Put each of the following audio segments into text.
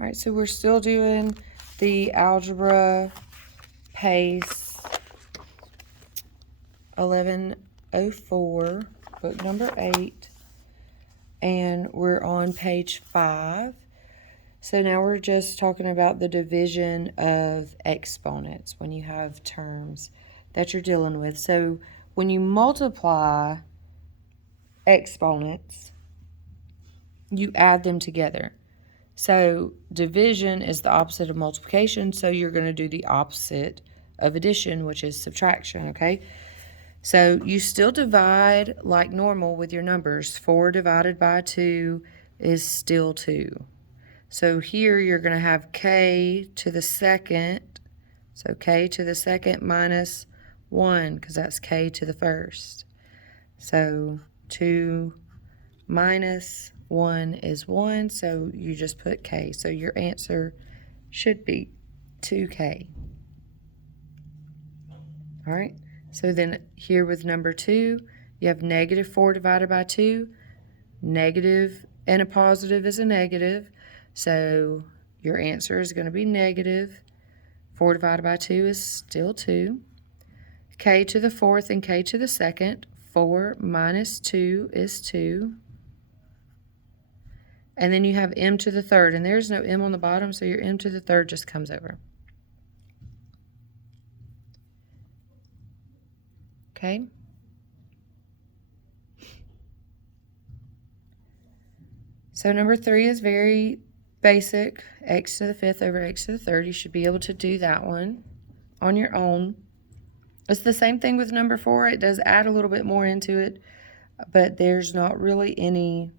All right, so we're still doing the Algebra PACE 1104, book number 8, and we're on page 5. So now we're just talking about the division of exponents when you have terms that you're dealing with. So when you multiply exponents, you add them together. So division is the opposite of multiplication, so you're going to do the opposite of addition, which is subtraction, okay? So you still divide like normal with your numbers. 4 divided by 2 is still 2. So here you're going to have k to the second. So k to the second minus 1, because that's k to the first. So 2 minus 1 is 1, so you just put k. So your answer should be 2k. All right, so then here with number 2, you have negative 4 divided by 2. Negative and a positive is a negative, so your answer is going to be negative. 4 divided by 2 is still 2. K to the fourth and k to the second. 4 minus 2 is 2. And then you have m to the third, and there's no m on the bottom, so your m to the third just comes over. Okay? So number 3 is very basic. X to the fifth over x to the third. You should be able to do that one on your own. It's the same thing with number 4. It does add a little bit more into it, but there's not really any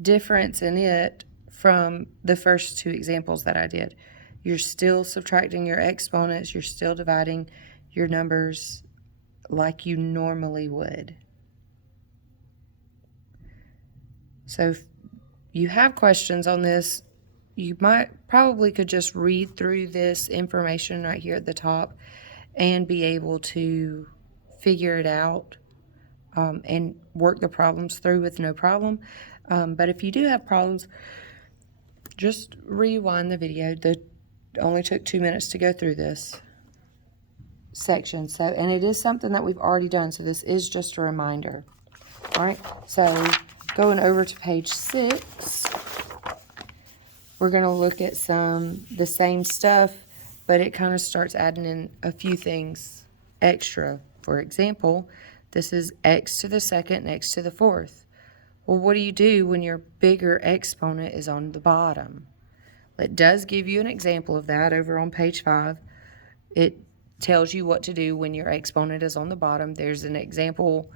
difference in it from the first 2 examples that I did. You're still subtracting your exponents. You're still dividing your numbers like you normally would. So if you have questions on this, you probably could just read through this information right here at the top and be able to figure it out and work the problems through with no problem. But if you do have problems, just rewind the video. It only took 2 minutes to go through this section. So, and it is something that we've already done, so this is just a reminder. All right, so going over to page 6, we're going to look at the same stuff, but it kind of starts adding in a few things extra. For example, this is x to the second and x to the fourth. Well, what do you do when your bigger exponent is on the bottom? It does give you an example of that over on page 5. It tells you what to do when your exponent is on the bottom. There's an example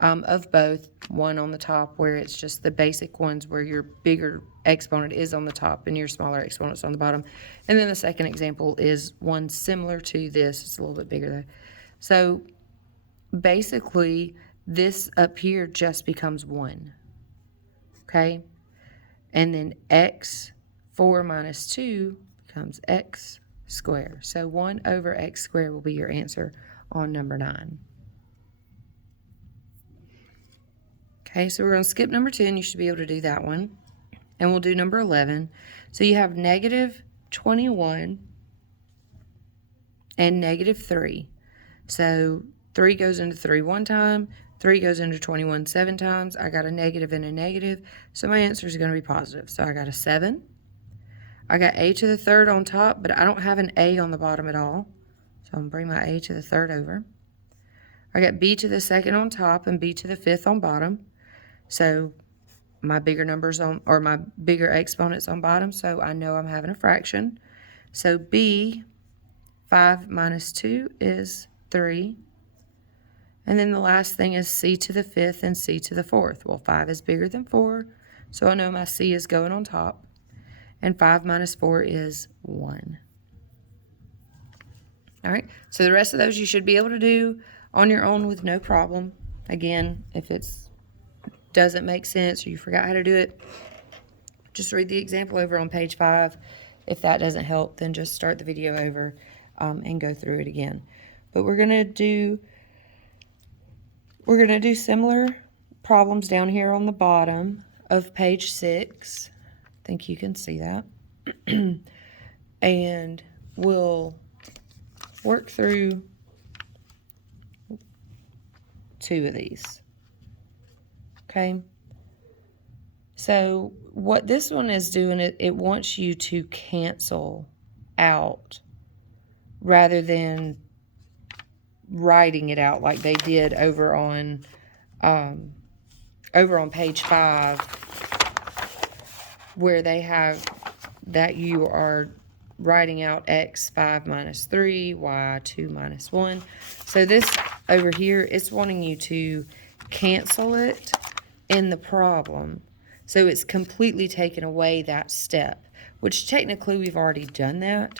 of both, one on the top where it's just the basic ones where your bigger exponent is on the top and your smaller exponent's on the bottom. And then the second example is one similar to this. It's a little bit bigger though. So basically, this up here just becomes 1. Okay? And then x, 4 minus 2 becomes x squared. So 1 over x squared will be your answer on number 9. Okay, so we're going to skip number 10. You should be able to do that one. And we'll do number 11. So you have negative 21 and negative 3. So 3 goes into 3 one time. 3 goes into 21 7 times. I got a negative and a negative. So my answer is going to be positive. So I got a 7. I got a to the third on top, but I don't have an a on the bottom at all. So I'm going to bring my a to the third over. I got b to the second on top and b to the fifth on bottom. So my bigger numbers or my bigger exponents on bottom, so I know I'm having a fraction. So b, 5 minus 2 is 3. And then the last thing is c to the fifth and c to the fourth. Well, 5 is bigger than 4, so I know my c is going on top. And 5 minus 4 is 1. All right, so the rest of those you should be able to do on your own with no problem. Again, if it doesn't make sense or you forgot how to do it, just read the example over on page 5. If that doesn't help, then just start the video over and go through it again. But we're gonna do similar problems down here on the bottom of page 6. I think you can see that. And we'll work through 2 of these. Okay? So what this one is doing, it wants you to cancel out rather than writing it out like they did over on page 5, where they have that you are writing out x 5 minus 3, y 2 minus 1. So this over here, it's wanting you to cancel it in the problem. So it's completely taken away that step, which technically we've already done that.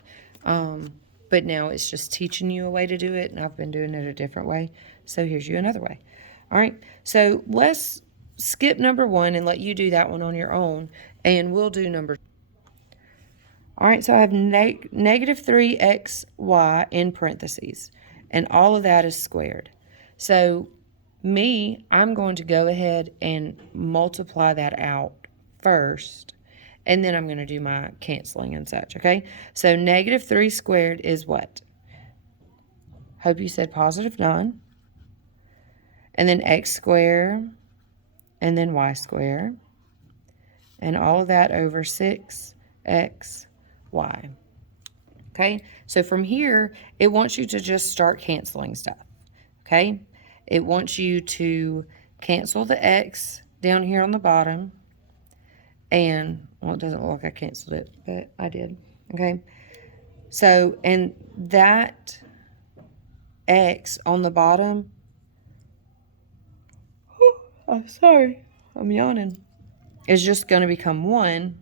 But now it's just teaching you a way to do it, and I've been doing it a different way. So here's you another way. All right, so let's skip number 1 and let you do that one on your own, and we'll do number 2. All right, so I have negative 3xy in parentheses, and all of that is squared. So I'm going to go ahead and multiply that out first, and then I'm going to do my canceling and such, okay? So negative 3 squared is what? Hope you said positive 9. And then x squared, and then y squared. And all of that over 6x, y. Okay? So from here, it wants you to just start canceling stuff, okay? It wants you to cancel the x down here on the bottom. And, well, it doesn't look like I canceled it, but I did. Okay? So, and that x on the bottom, I'm sorry, I'm yawning, is just going to become 1,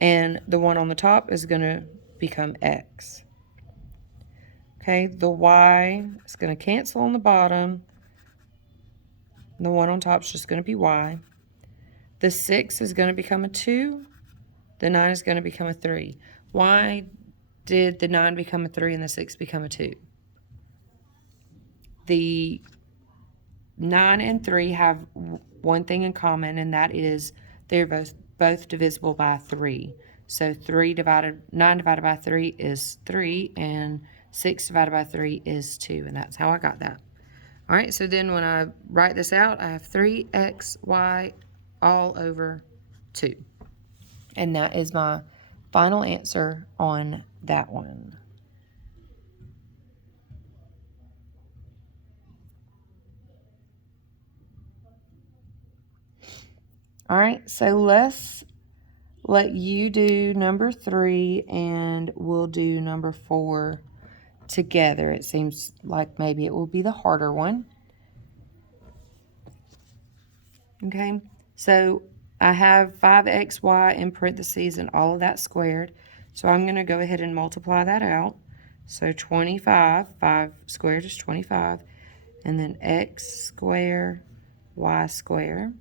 and the one on the top is going to become x. Okay? The y is going to cancel on the bottom. The one on top is just going to be y. The 6 is going to become a 2. The 9 is going to become a 3. Why did the 9 become a 3 and the 6 become a 2? The 9 and 3 have one thing in common, and that is they're both divisible by 3. So 9 divided by 3 is 3, and 6 divided by 3 is 2, and that's how I got that. All right, so then when I write this out, I have 3xy all over 2. And that is my final answer on that one. All right, so let's let you do number 3, and we'll do number 4 together. It seems like maybe it will be the harder one. Okay, so I have 5xy in parentheses and all of that squared. So I'm going to go ahead and multiply that out. So 5 squared is 25. And then x squared, y squared.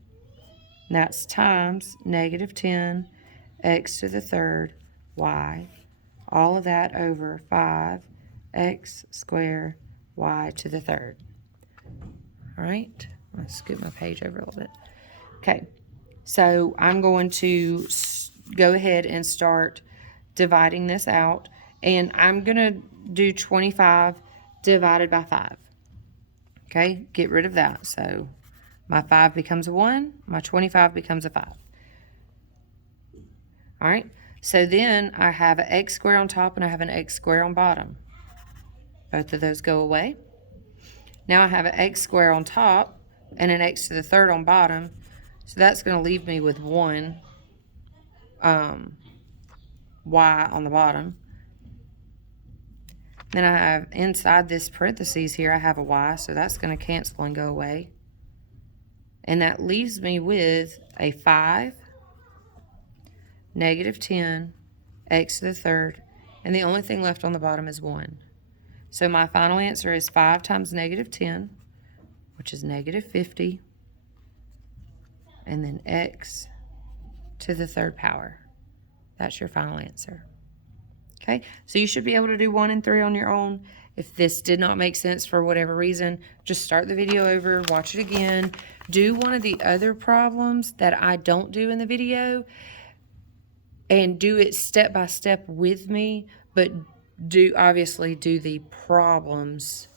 And that's times negative 10, x to the third, y. All of that over 5x squared, y to the third. All right, let's scoot my page over a little bit. Okay, so I'm going to go ahead and start dividing this out. And I'm going to do 25 divided by 5. Okay, get rid of that. So my 5 becomes a 1. My 25 becomes a 5. All right, so then I have an x squared on top and I have an x squared on bottom. Both of those go away. Now I have an x squared on top and an x to the third on bottom. So that's going to leave me with 1 y on the bottom. Then I have inside this parentheses here, I have a y, so that's going to cancel and go away. And that leaves me with a 5, negative 10, x to the third, and the only thing left on the bottom is 1. So my final answer is 5 times negative 10, which is negative 50, and then x to the third power. That's your final answer. Okay, so you should be able to do 1 and 3 on your own. If this did not make sense for whatever reason, just start the video over, watch it again. Do one of the other problems that I don't do in the video. and do it step by step with me, but obviously do the problems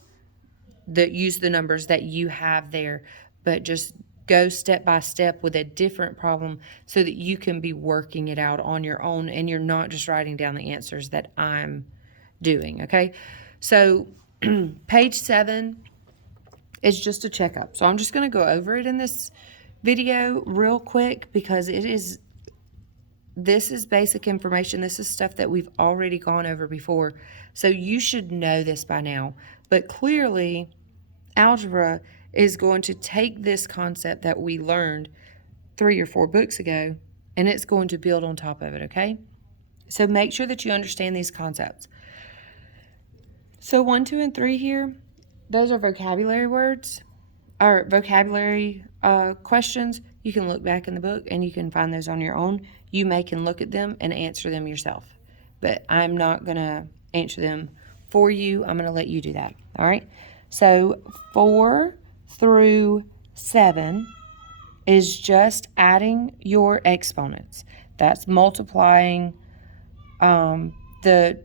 that use the numbers that you have there, but just go step by step with a different problem so that you can be working it out on your own and you're not just writing down the answers that I'm doing, okay? So page 7 is just a checkup. So I'm just going to go over it in this video real quick because this is basic information. This is stuff that we've already gone over before. So you should know this by now. But clearly, algebra is going to take this concept that we learned 3 or 4 books ago, and it's going to build on top of it, okay? So make sure that you understand these concepts. So 1, 2, and 3 here, those are vocabulary words, or vocabulary questions. You can look back in the book and you can find those on your own. You can look at them and answer them yourself. But I'm not going to answer them for you. I'm going to let you do that. All right? So 4 through 7 is just adding your exponents. That's multiplying the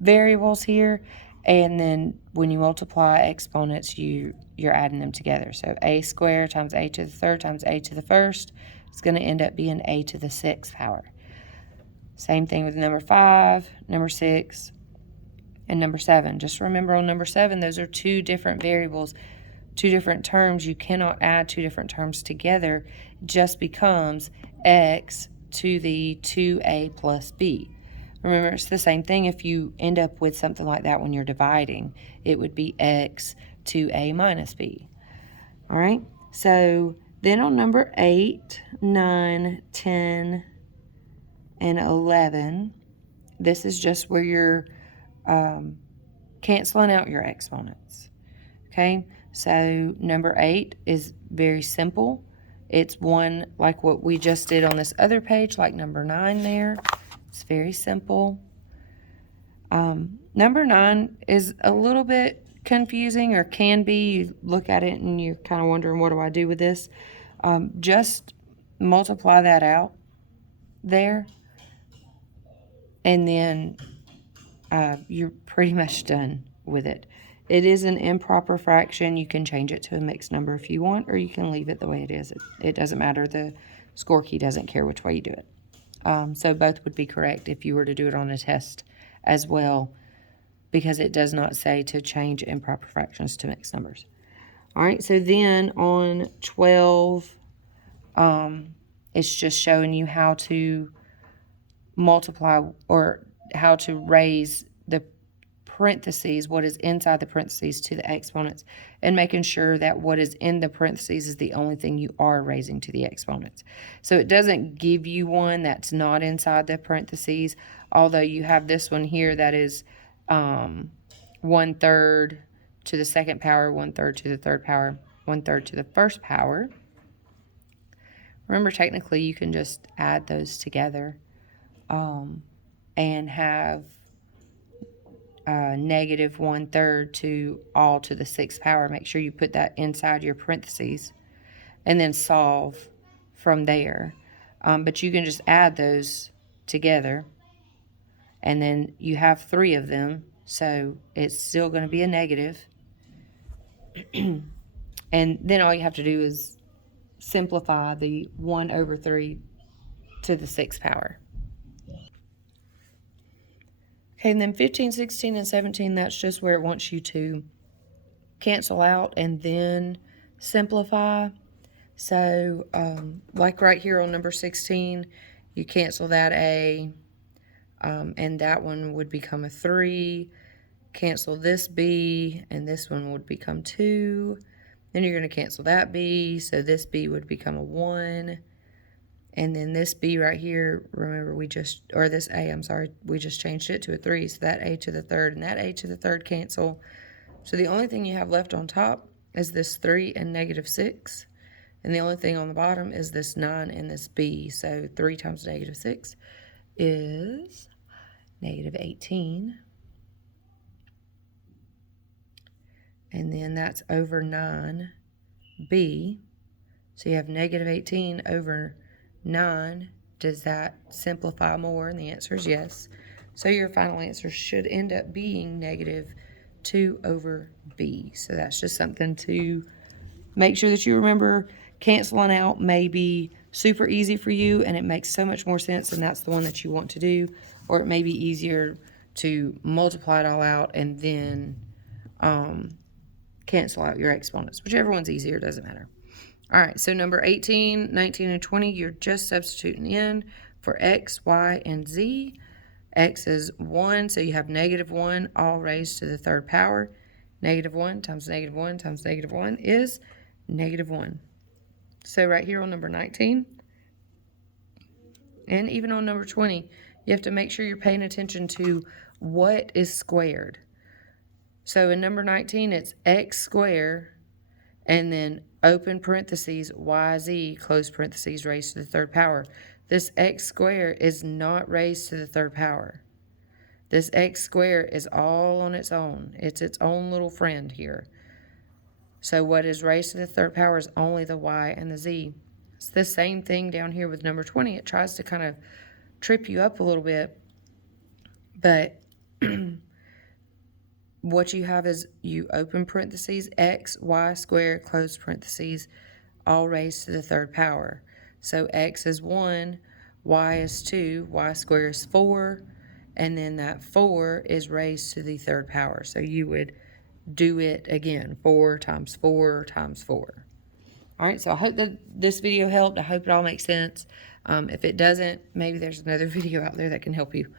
variables here, and then when you multiply exponents, you're adding them together. So a squared times a to the third times a to the first is going to end up being a to the 6th power. Same thing with number 5, number 6, and number 7. Just remember on number 7, those are 2 different variables, 2 different terms. You cannot add 2 different terms together. It just becomes x to the 2a plus b. Remember, it's the same thing if you end up with something like that when you're dividing. It would be x to a minus b. All right? So then on number 8, 9, 10, and 11, this is just where you're canceling out your exponents. Okay? So number 8 is very simple. It's one like what we just did on this other page, like number 9 there. It's very simple. Number 9 is a little bit confusing, or can be. You look at it and you're kind of wondering, what do I do with this? Just multiply that out there, and then you're pretty much done with it. It is an improper fraction. You can change it to a mixed number if you want, or you can leave it the way it is. It doesn't matter. The score key doesn't care which way you do it. So both would be correct if you were to do it on a test as well, because it does not say to change improper fractions to mixed numbers. All right, so then on 12, it's just showing you how to multiply, or how to raise the parentheses, what is inside the parentheses, to the exponents, and making sure that what is in the parentheses is the only thing you are raising to the exponents. So it doesn't give you one that's not inside the parentheses, although you have this one here that is 1/3 to the 2nd power, 1/3 to the 3rd power, 1/3 to the 1st power. Remember, technically you can just add those together and have negative 1/3 to all to the 6th power. Make sure you put that inside your parentheses and then solve from there. But you can just add those together, and then you have 3 of them, so it's still going to be a negative. And then all you have to do is simplify the 1/3 to the 6th power. Okay, and then 15, 16, and 17, that's just where it wants you to cancel out and then simplify. So, like right here on number 16, you cancel that a, and that one would become a 3. Cancel this b, and this one would become 2. Then you're going to cancel that b, so this b would become a 1. And then this b right here, remember this a, I'm sorry, we just changed it to a 3, so that a to the 3rd and that a to the 3rd cancel. So the only thing you have left on top is this 3 and negative 6. And the only thing on the bottom is this 9 and this b. So 3 times negative 6 is negative 18. And then that's over 9b. So you have negative 18 over 9 Does that simplify more? And the answer is yes. So your final answer should end up being negative 2 over b. So that's just something to make sure that you remember. Canceling out may be super easy for you, and it makes so much more sense, and that's the one that you want to do. Or it may be easier to multiply it all out and then cancel out your exponents. Whichever one's easier, doesn't matter. All right, so number 18, 19, and 20, you're just substituting in for x, y, and z. X is 1, so you have negative 1, all raised to the third power. Negative 1 times negative 1 times negative 1 is negative 1. So right here on number 19, and even on number 20, you have to make sure you're paying attention to what is squared. So in number 19, it's x squared, and then open parentheses, yz, close parentheses, raised to the third power. This x squared is not raised to the third power. This x squared is all on its own. It's its own little friend here. So what is raised to the third power is only the y and the z. It's the same thing down here with number 20. It tries to kind of trip you up a little bit, but what you have is you open parentheses, x, y squared, close parentheses, all raised to the third power. So x is 1, y is 2, y squared is 4, and then that 4 is raised to the third power. So you would do it again, 4 times 4 times 4. All right, so I hope that this video helped. I hope it all makes sense. If it doesn't, maybe there's another video out there that can help you.